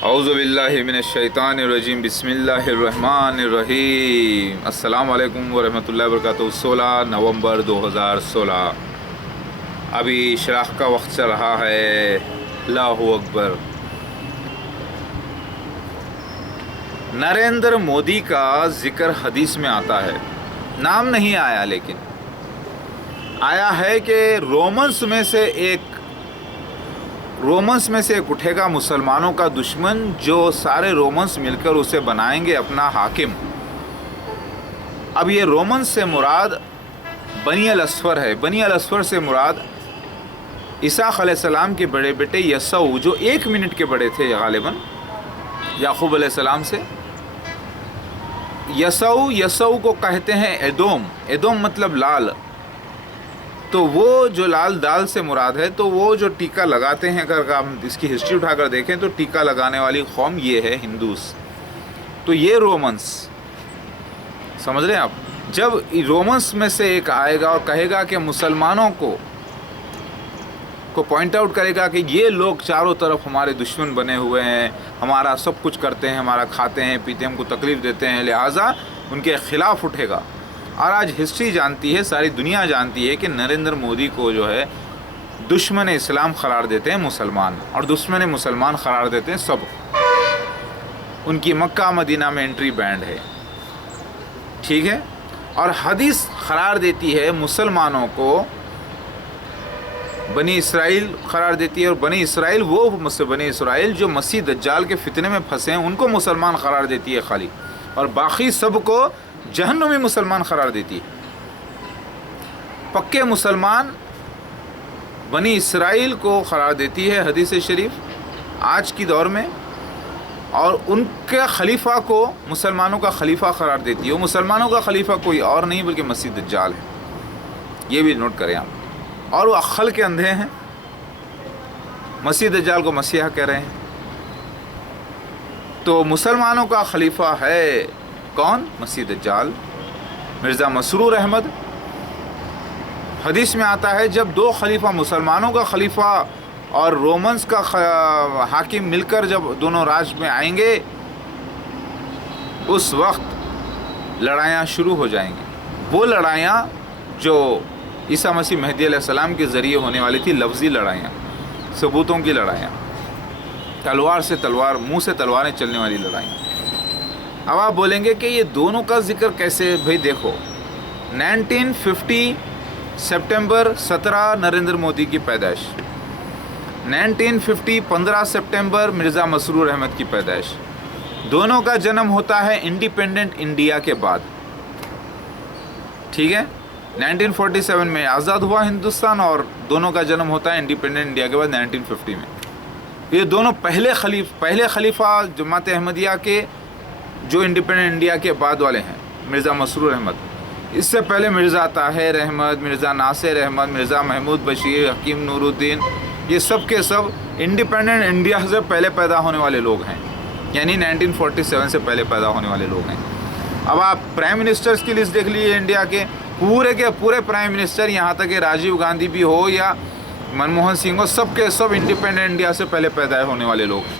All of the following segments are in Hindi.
औज़ु बिल्लाहि मिनश्शैतानिर्रजीम बिस्मिल्लाहिर्रहमानिर्रहीम। अस्सलामु अलैकुम वरहमतुल्लाहि वबरकातुहू। 16 नवंबर 2016 अभी इशराक़ का वक्त चल रहा है। अल्लाहु अकबर। नरेंद्र मोदी का जिक्र हदीस में आता है, नाम नहीं आया लेकिन आया है कि रोमन्स में से एक उठेगा मुसलमानों का दुश्मन, जो सारे रोमन्स मिलकर उसे बनाएंगे अपना हाकिम। अब ये रोमन्स से मुराद बनी अल-अस्फर है। बनी अल-अस्फर से मुराद इसाक अलैहिस्सलाम के बड़े बेटे यसऊ, जो 1 मिनट के बड़े थे गालिबन याकूब अलैहिस्सलाम से। यसऊ को कहते हैं एदोम। एदोम मतलब लाल। तो वो जो लाल दाल से मुराद है, तो वो जो टीका लगाते हैं, अगर हम इसकी हिस्ट्री उठाकर देखें तो टीका लगाने वाली कौम ये है हिंदूस। तो ये रोमन्स, समझ रहे हैं आप। जब रोमन्स में से एक आएगा और कहेगा कि मुसलमानों को पॉइंट आउट करेगा कि ये लोग चारों तरफ हमारे दुश्मन बने हुए हैं, हमारा सब कुछ करते हैं, हमारा खाते हैं पीते हैं, हमको तकलीफ़ देते हैं, लिहाजा उनके ख़िलाफ़ उठेगा। और आज हिस्ट्री जानती है, सारी दुनिया जानती है कि नरेंद्र मोदी को जो है दुश्मन इस्लाम करार देते हैं मुसलमान, और दुश्मन मुसलमान करार देते हैं सब। उनकी मक्का मदीना में एंट्री बैंड है, ठीक है। और हदीस करार देती है मुसलमानों को, बनी इसराइल करार देती है। और बनी इसराइल वो बनी इसराइल जो मसीह दज्जाल के फितने में फंसे हैं, उनको मुसलमान करार देती है खाली, और बाकी सब को जहन्नुमी मुसलमान करार देती है। पक्के मुसलमान बनी इसराइल को करार देती है हदीस शरीफ आज की दौर में, और उनके खलीफा को मुसलमानों का खलीफा करार देती है। वो मुसलमानों का खलीफा कोई और नहीं बल्कि मसीह दज्जाल है, ये भी नोट करें आप। और वो अक्ल के अंधे हैं, मसीह दज्जाल को मसीहा कह रहे हैं। तो मुसलमानों का खलीफा है कौन? मसीह दज्जाल, मिर्ज़ा मसरूर अहमद। हदीस में आता है जब 2 खलीफा, मुसलमानों का खलीफा और रोमन्स का हाकिम मिलकर जब दोनों राज में आएंगे, उस वक्त लड़ाइयाँ शुरू हो जाएंगी। वो लड़ाइयाँ जो ईसा मसीह मेहदी अलैहिस्सलाम के ज़रिए होने वाली थी, लफ्ज़ी लड़ाइयाँ, सबूतों की लड़ाइयाँ, तलवार से तलवार, मुँह से तलवारें चलने वाली लड़ाइयाँ। अब आप बोलेंगे कि ये दोनों का जिक्र कैसे? भाई देखो, 1950 सितंबर 17 नरेंद्र मोदी की पैदाइश, 1950 15 सितंबर मिर्ज़ा मसरूर अहमद की पैदाइश। दोनों का जन्म होता है इंडिपेंडेंट इंडिया के बाद, ठीक है। 1947 में आज़ाद हुआ हिंदुस्तान, और दोनों का जन्म होता है इंडिपेंडेंट इंडिया के बाद 1950 में। ये दोनों पहले खलीफा जमात अहमदिया के जो इंडिपेंडेंट इंडिया के बाद वाले हैं, मिर्ज़ा मसरूर अहमद। इससे पहले मिर्ज़ा ताहिर अहमद, मिर्ज़ा नासिर अहमद, मिर्ज़ा महमूद बशीर, हकीम नूरुद्दीन, ये सब के सब इंडिपेंडेंट इंडिया से पहले पैदा होने वाले लोग हैं, यानी 1947 से पहले पैदा होने वाले लोग हैं। अब आप प्राइम मिनिस्टर्स की लिस्ट देख लीजिए इंडिया के पूरे प्राइम मिनिस्टर, यहाँ तक कि राजीव गांधी भी हो या मनमोहन सिंह हो, सब के सब इंडिपेंडेंट इंडिया से पहले पैदा होने वाले लोग हैं।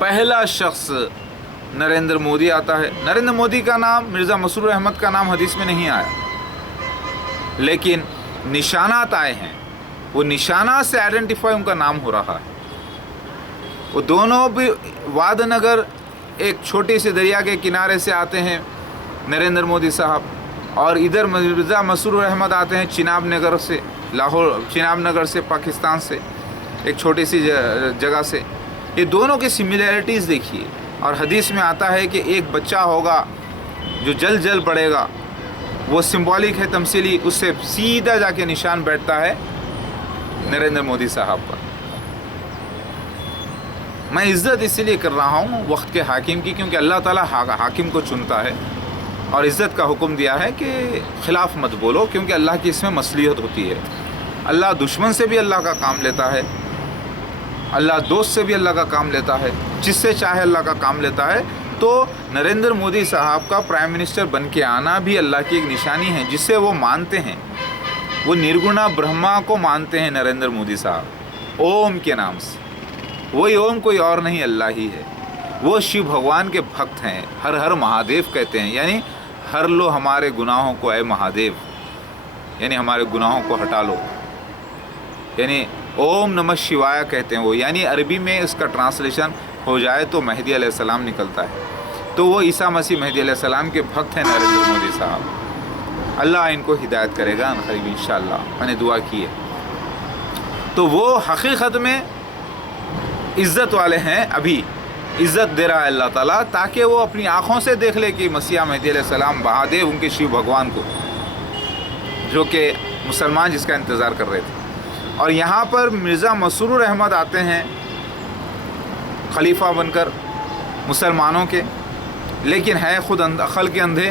पहला शख्स नरेंद्र मोदी आता है। नरेंद्र मोदी का नाम, मिर्ज़ा मसरूर अहमद का नाम हदीस में नहीं आया, लेकिन निशानात आए हैं। वो निशाना से आइडेंटिफाई उनका नाम हो रहा है। वो दोनों भी वादनगर, एक छोटी सी दरिया के किनारे से आते हैं नरेंद्र मोदी साहब, और इधर मिर्ज़ा मसरूर अहमद आते हैं चिनाब नगर से, लाहौर चिनाब नगर से, पाकिस्तान से, एक छोटी सी जगह से। ये दोनों की सिमिलैरिटीज़ देखिए। और हदीस में आता है कि एक बच्चा होगा जो जल जल बढ़ेगा, वो सिंबॉलिक है, तमसीली, उससे सीधा जाके निशान बैठता है नरेंद्र मोदी साहब पर। मैं इज़्ज़त इसीलिए कर रहा हूँ वक्त के हाकिम की, क्योंकि अल्लाह ताला हाकिम को चुनता है और इज़्ज़त का हुक्म दिया है कि ख़िलाफ़ मत बोलो, क्योंकि अल्लाह की इसमें मसलियत होती है। अल्लाह दुश्मन से भी अल्लाह का काम लेता है, अल्लाह दोस्त से भी अल्लाह का काम लेता है, जिससे चाहे अल्लाह का काम लेता है। तो नरेंद्र मोदी साहब का प्राइम मिनिस्टर बन के आना भी अल्लाह की एक निशानी है, जिसे वो मानते हैं। वो निर्गुणा ब्रह्मा को मानते हैं नरेंद्र मोदी साहब, ओम के नाम से। वही ओम कोई और नहीं, अल्लाह ही है। वो शिव भगवान के भक्त हैं, हर हर महादेव कहते हैं, यानी हर लो हमारे गुनाहों को, ऐ महादेव, यानी हमारे गुनाहों को हटा लो, यानी ओम नमः शिवाय कहते हैं वो, यानी अरबी में इसका ट्रांसलेशन हो जाए तो मेहदी अलैहिस्सलाम निकलता है। तो वो ईसा मसीह मेहदी अलैहिस्सलाम के भक्त हैं नरेंद्र मोदी साहब। अल्लाह इनको हिदायत करेगा करीब इंशाअल्लाह, मैंने दुआ की है। तो वो हकीकत में इज़्ज़त वाले हैं, अभी इज़्ज़त दे रहा है अल्लाह ताला, ताकि वो अपनी आँखों से देख ले कि मसीह मेहदी अलैहिस्सलाम महादेव उनके शिव भगवान को, जो कि मुसलमान जिसका इंतज़ार कर रहे थे। और यहाँ पर मिर्ज़ा मसरूर अहमद आते हैं खलीफा बनकर मुसलमानों के, लेकिन है खुद अक्ल के अंधे,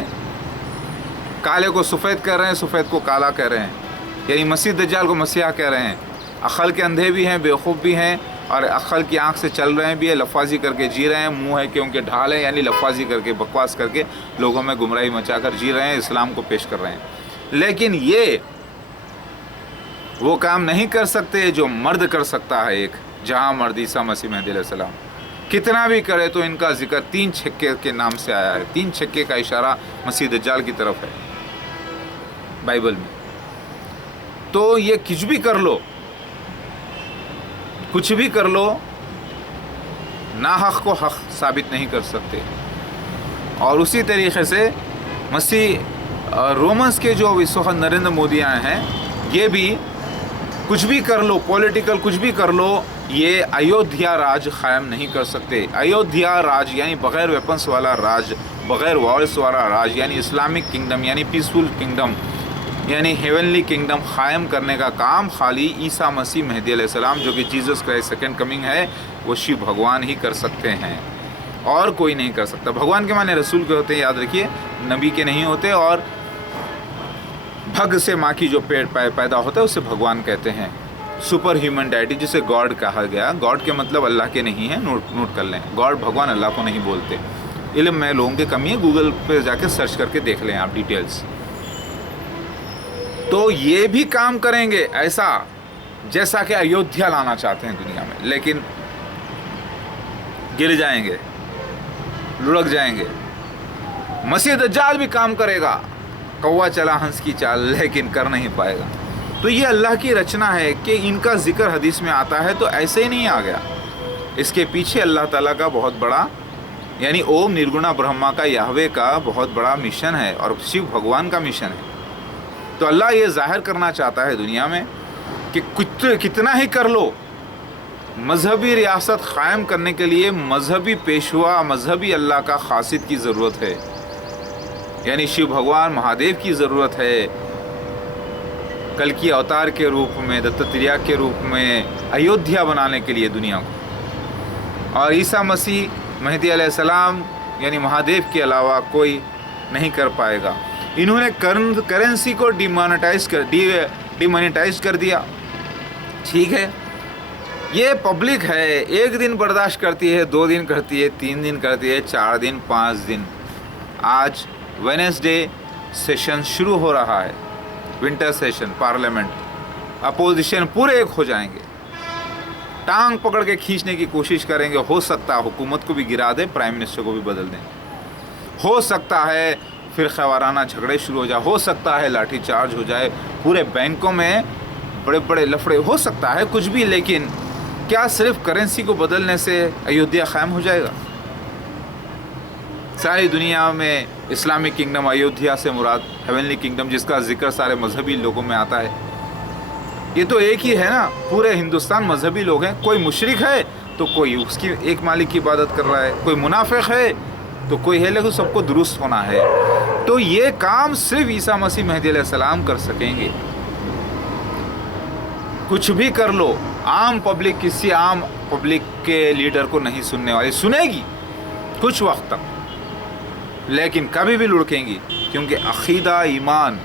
काले को सफ़ेद कह रहे हैं, सफ़ेद को काला कह रहे हैं, यानी मसीह दज्जाल को मसीहा कह रहे हैं। अक्ल के अंधे भी हैं, बेवकूफ़ भी हैं, और अक्ल की आंख से चल रहे हैं भी है, लफाजी करके जी रहे हैं, मुंह है कि उनके ढाल है, यानी लफाजी करके बकवास करके लोगों में गुमराही मचाकर जी रहे हैं, इस्लाम को पेश कर रहे हैं। लेकिन ये वो काम नहीं कर सकते जो मर्द कर सकता है। एक जहाँ मर्द ईसा मसीह मेहदी अलैहिस्सलाम कितना भी करे तो इनका जिक्र 3 छक्के के नाम से आया है। 3 छक्के का इशारा मसीह दज्जाल की तरफ है बाइबल में। तो ये कुछ भी कर लो, कुछ भी कर लो, ना हक को हक साबित नहीं कर सकते। और उसी तरीक़े से मसीह रोमन्स के जो इस वक्त नरेंद्र मोदी आए हैं, ये भी कुछ भी कर लो, पॉलिटिकल कुछ भी कर लो, ये अयोध्या राज कायम नहीं कर सकते। अयोध्या राज यानी बग़ैर वेपन्स वाला राज, बग़ैर वॉर्स वाला राज, यानी इस्लामिक किंगडम, यानी पीसफुल किंगडम, यानी हेवनली किंगडम कायम करने का काम खाली ईसा मसीह मेहदी अलैहिस्सलाम, जो कि जीसस क्राइस्ट सेकंड कमिंग है, वो शिव भगवान ही कर सकते हैं, और कोई नहीं कर सकता। भगवान के माने रसूल के होते हैं, याद रखिए, नबी के नहीं होते। और भग से माँ की जो पेड़ पैदा होता है उसे भगवान कहते हैं। सुपर ह्यूमन डाइटी जिसे गॉड कहा गया, गॉड के मतलब अल्लाह के नहीं है, नोट कर लें। गॉड भगवान अल्लाह को नहीं बोलते। इल्म में लोगों की कमी है, गूगल पे जाके सर्च करके देख लें आप डिटेल्स। तो ये भी काम करेंगे ऐसा जैसा कि अयोध्या लाना चाहते हैं दुनिया में, लेकिन गिर जाएंगे, लुढ़क जाएंगे। मसीह दज्जाल भी काम करेगा, कौवा चला हंस की चाल, लेकिन कर नहीं पाएगा। तो ये अल्लाह की रचना है कि इनका जिक्र हदीस में आता है तो ऐसे ही नहीं आ गया। इसके पीछे अल्लाह ताला का बहुत बड़ा, यानी ओम निर्गुणा ब्रह्मा का, याहवे का बहुत बड़ा मिशन है, और शिव भगवान का मिशन है। तो अल्लाह ये जाहिर करना चाहता है दुनिया में कि कितना ही कर लो, मजहबी रियासत कायम करने के लिए मजहबी पेशवा, मजहबी अल्लाह का खासिद की ज़रूरत है, यानी शिव भगवान महादेव की ज़रूरत है। कल की अवतार के रूप में, दत्तात्रेय के रूप में अयोध्या बनाने के लिए दुनिया को। और ईसा मसीह मेहदी अलैहिस्सलाम यानी महादेव के अलावा कोई नहीं कर पाएगा। इन्होंने करेंसी को डिमोनेटाइज कर दिया, ठीक है, ये पब्लिक है, 1 दिन बर्दाश्त करती है, 2 दिन करती है, 3 दिन करती है, 4 दिन, 5 दिन। आज वेडनेसडे सेशन शुरू हो रहा है, विंटर सेशन, पार्लियामेंट, अपोजिशन पूरे एक हो जाएंगे, टांग पकड़ के खींचने की कोशिश करेंगे। हो सकता है हुकूमत को भी गिरा दे, प्राइम मिनिस्टर को भी बदल दें, हो सकता है फिर खवाराना झगड़े शुरू हो जाए, हो सकता है लाठी चार्ज हो जाए, पूरे बैंकों में बड़े बड़े लफड़े, हो सकता है कुछ भी। लेकिन क्या सिर्फ करेंसी को बदलने से अयोध्या कायम हो जाएगा? सारी दुनिया में इस्लामिक किंगडम, अयोध्या से मुराद हेवनली किंगडम, जिसका जिक्र सारे मजहबी लोगों में आता है, ये तो एक ही है ना। पूरे हिंदुस्तान मजहबी लोग हैं, कोई मुशरिक है तो कोई उसकी एक मालिक की इबादत कर रहा है, कोई मुनाफिक है तो कोई है, लेकिन सबको दुरुस्त होना है। तो ये काम सिर्फ ईसा मसीह मेहदी अलैहिस्सलाम कर सकेंगे। कुछ भी कर लो, आम पब्लिक किसी आम पब्लिक के लीडर को नहीं सुनने वाली, सुनेगी कुछ वक्त तक, लेकिन कभी भी लुढ़केंगी, क्योंकि अक़ीदा, ईमान,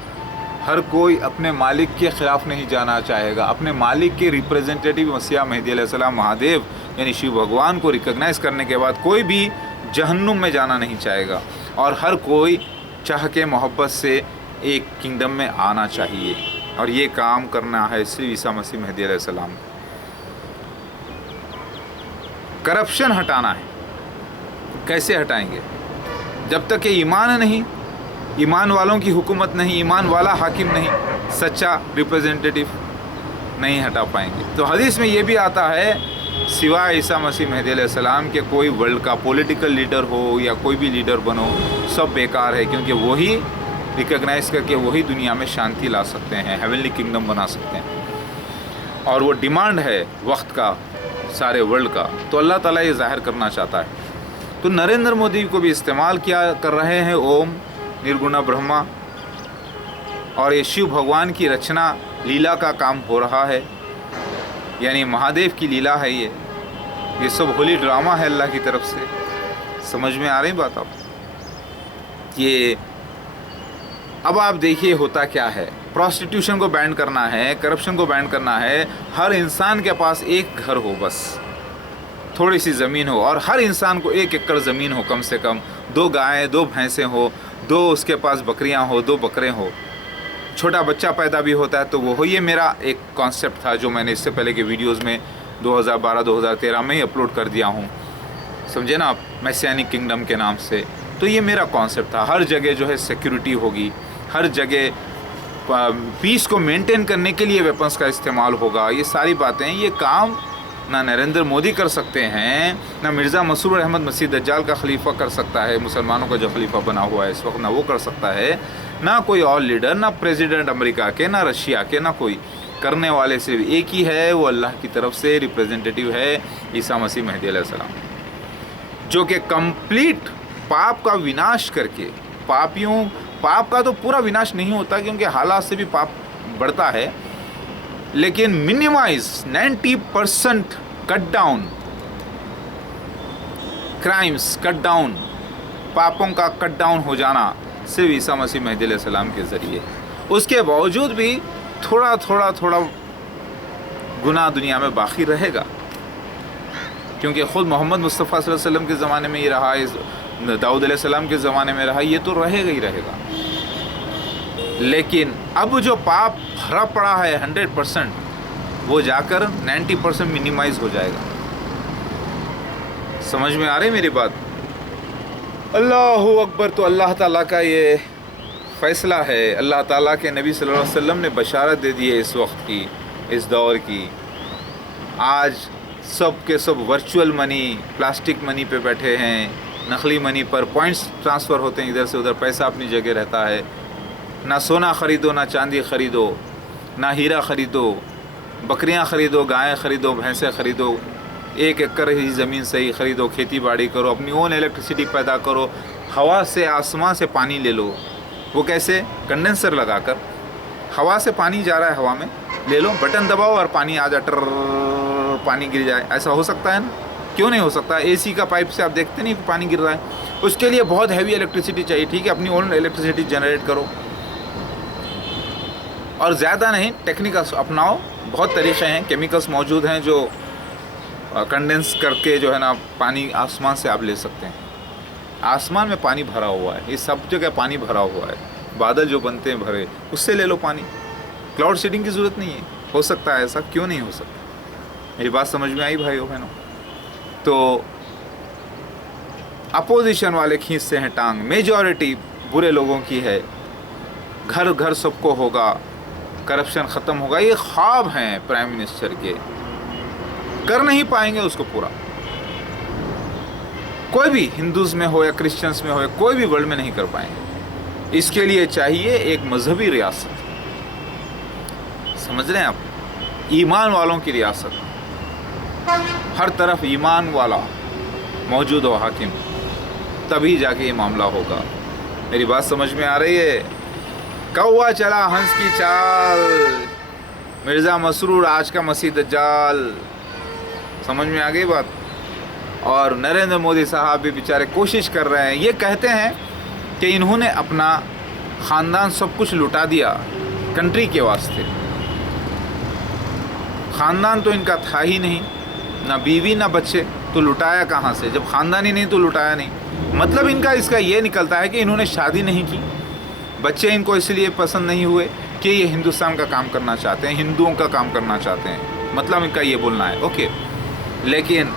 हर कोई अपने मालिक के ख़िलाफ़ नहीं जाना चाहेगा। अपने मालिक के रिप्रेजेंटेटिव मसीहा मेहदी अलैहिस्सलाम महादेव यानी शिव भगवान को रिकॉग्नाइज़ करने के बाद कोई भी जहन्नुम में जाना नहीं चाहेगा, और हर कोई चाह के मोहब्बत से एक किंगडम में आना चाहिए, और ये काम करना है सिर्फ ईसा मसीह मेहदी अलैहिस्सलाम। करप्शन हटाना है। कैसे हटाएंगे? जब तक कि ईमान नहीं, ईमान वालों की हुकूमत नहीं, ईमान वाला हाकिम नहीं, सच्चा रिप्रेजेंटेटिव नहीं हटा पाएंगे। तो हदीस में ये भी आता है, सिवाय ईसा मसीह मेहदी अलैहिस्सलाम के कोई वर्ल्ड का पॉलिटिकल लीडर हो या कोई भी लीडर बनो, सब बेकार है, क्योंकि वही रिकग्नाइज करके वही दुनिया में शांति ला सकते हैं, हेवनली किंगडम बना सकते हैं। और वो डिमांड है वक्त का, सारे वर्ल्ड का। तो अल्लाह ताला ये जाहिर करना चाहता है। तो नरेंद्र मोदी को भी इस्तेमाल किया कर रहे हैं ओम निर्गुणा ब्रह्मा, और ये शिव भगवान की रचना लीला का काम हो रहा है, यानी महादेव की लीला है ये सब होली ड्रामा है अल्लाह की तरफ से। समझ में आ रही बात आप? ये अब आप देखिए होता क्या है, प्रोस्टिट्यूशन को बैन करना है, करप्शन को बैन करना है, हर इंसान के पास एक घर हो, बस थोड़ी सी ज़मीन हो, और हर इंसान को 1 एकड़ ज़मीन हो, कम से कम 2 गायें 2 भैंसें हो, 2 उसके पास बकरियां हो, 2 बकरे हो, छोटा बच्चा पैदा भी होता है तो वो हो। ये मेरा एक कॉन्सेप्ट था जो मैंने इससे पहले के वीडियोस में 2012-2013 में ही अपलोड कर दिया हूँ, समझे ना आप, मैसियानिक किंगडम के नाम से। तो ये मेरा कॉन्सेप्ट था, हर जगह जो है सिक्योरिटी होगी, हर जगह पीस को मेंटेन करने के लिए वेपन्स का इस्तेमाल होगा। ये सारी बातें, ये काम ना नरेंद्र मोदी कर सकते हैं, ना मिर्ज़ा मसरूर अहमद मसीह दज्जाल का खलीफा कर सकता है, मुसलमानों का जो खलीफा बना हुआ है इस वक्त, ना वो कर सकता है, ना कोई और लीडर, ना प्रेसिडेंट अमेरिका के, ना रशिया के, ना कोई। करने वाले सिर्फ एक ही है, वो अल्लाह की तरफ से रिप्रेजेंटेटिव है, ईसा मसीह मेहदी अलैहिस्सलाम, जो कि कंप्लीट पाप का विनाश करके, पाप का तो पूरा विनाश नहीं होता क्योंकि हालात से भी पाप बढ़ता है, लेकिन minimise 90% cut down crimes, cut down पापों का कट डाउन हो जाना सिर्फ ईसा मसीह मेहदी अलैहिस्सलाम के ज़रिए। उसके बावजूद भी थोड़ा गुनाह दुनिया में बाकी रहेगा, क्योंकि ख़ुद मोहम्मद मुस्तफ़ा सल्लल्लाहु अलैहि वसल्लम के ज़माने में ये रहा, दाऊद अलैहिस्सलाम के ज़माने में रहा, ये तो रहेगा ही रहेगा। लेकिन अब जो पाप भरा पड़ा है 100%, वो जाकर 90% मिनिमाइज़ हो जाएगा। समझ में आ रही मेरी बात? अल्लाहु अकबर। तो अल्लाह ताला का ये फ़ैसला है, अल्लाह ताला के नबी सल्लल्लाहु अलैहि वसल्लम ने बशारत दे दी है इस वक्त की, इस दौर की। आज सब के सब वर्चुअल मनी, प्लास्टिक मनी पे बैठे हैं, नकली मनी पर पॉइंट्स ट्रांसफ़र होते हैं, इधर से उधर पैसा अपनी जगह रहता है। ना सोना ख़रीदो, ना चांदी ख़रीदो, ना हीरा ख़रीदो, बकरियां ख़रीदो, गायें ख़रीदो, भैंसें ख़रीदो, 1 एकड़ ही ज़मीन से ही ख़रीदो, खेती बाड़ी करो, अपनी ओन इलेक्ट्रिसिटी पैदा करो, हवा से आसमां से पानी ले लो। वो कैसे? कंडेंसर लगाकर हवा से पानी जा रहा है, हवा में ले लो, बटन दबाओ और पानी आ जा, टर पानी गिर जाए। ऐसा हो सकता है ना? क्यों नहीं हो सकता? एसी का पाइप से आप देखते नहीं पानी गिर रहा है। उसके लिए बहुत हैवी इलेक्ट्रिसिटी चाहिए, ठीक है, अपनी ओन इलेक्ट्रिसिटी जनरेट करो, और ज़्यादा नहीं, टेक्निकल्स अपनाओ। बहुत तरीक़े हैं, केमिकल्स मौजूद हैं जो कंडेंस करके जो है ना पानी आसमान से आप ले सकते हैं। आसमान में पानी भरा हुआ है, ये सब जगह पानी भरा हुआ है, बादल जो बनते हैं भरे, उससे ले लो पानी। क्लाउड सीडिंग की ज़रूरत नहीं है, हो सकता है ऐसा, क्यों नहीं हो सकता? मेरी बात समझ में आई भाइयों बहनों? तो अपोजिशन वाले खींचते हैं टांग, मेजॉरिटी बुरे लोगों की है, घर घर सबको होगा, करप्शन ख़त्म होगा, ये ख्वाब हैं प्राइम मिनिस्टर के, कर नहीं पाएंगे उसको पूरा। कोई भी हिंदूज़ में हो या क्रिश्चियंस में हो या कोई भी वर्ल्ड में नहीं कर पाएंगे। इसके लिए चाहिए एक मजहबी रियासत, समझ रहे हैं आप, ईमान वालों की रियासत, हर तरफ ईमान वाला मौजूद हो हाकिम, तभी जाके ये मामला होगा। मेरी बात समझ में आ रही है? कौवा चला हंस की चाल, मिर्ज़ा मसरूर आज का मसीह दज्जाल, समझ में आ गई बात? और नरेंद्र मोदी साहब भी बेचारे कोशिश कर रहे हैं, ये कहते हैं कि इन्होंने अपना ख़ानदान सब कुछ लुटा दिया कंट्री के वास्ते। ख़ानदान तो इनका था ही नहीं, ना बीवी ना बच्चे, तो लुटाया कहाँ से? जब ख़ानदान ही नहीं तो लुटाया नहीं। मतलब इनका इसका ये निकलता है कि इन्होंने शादी नहीं की, बच्चे इनको इसलिए पसंद नहीं हुए कि ये हिंदुस्तान का काम करना चाहते हैं, हिंदुओं का काम करना चाहते हैं, मतलब इनका ये बोलना है। ओके, लेकिन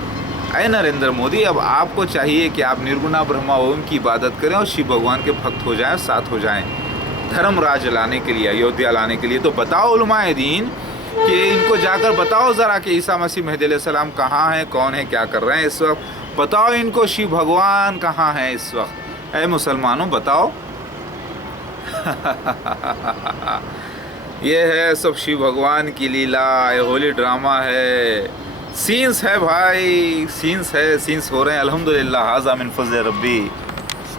अय नरेंद्र मोदी, अब आपको चाहिए कि आप निर्गुणा ब्रह्मा ओम की इबादत करें और शिव भगवान के भक्त हो जाएं, साथ हो जाएं, धर्म राज लाने के लिए, अयोध्या लाने के लिए। तो बताओ उलमाए दीन कि इनको जाकर बताओ ज़रा कि ईसा मसीह महदी अलैहिस्सलाम कहाँ हैं, कौन है, क्या कर रहे हैं इस वक्त। बताओ इनको शिव भगवान कहाँ हैं इस वक्त। ऐ मुसलमानों बताओ। ये है सब शिव भगवान की लीला, ये होली ड्रामा है, सीन्स है भाई, सीन्स है, सीन्स हो रहे हैं। अल्हम्दुलिल्लाह, हाज़ा मिन फज़्ल रब्बी।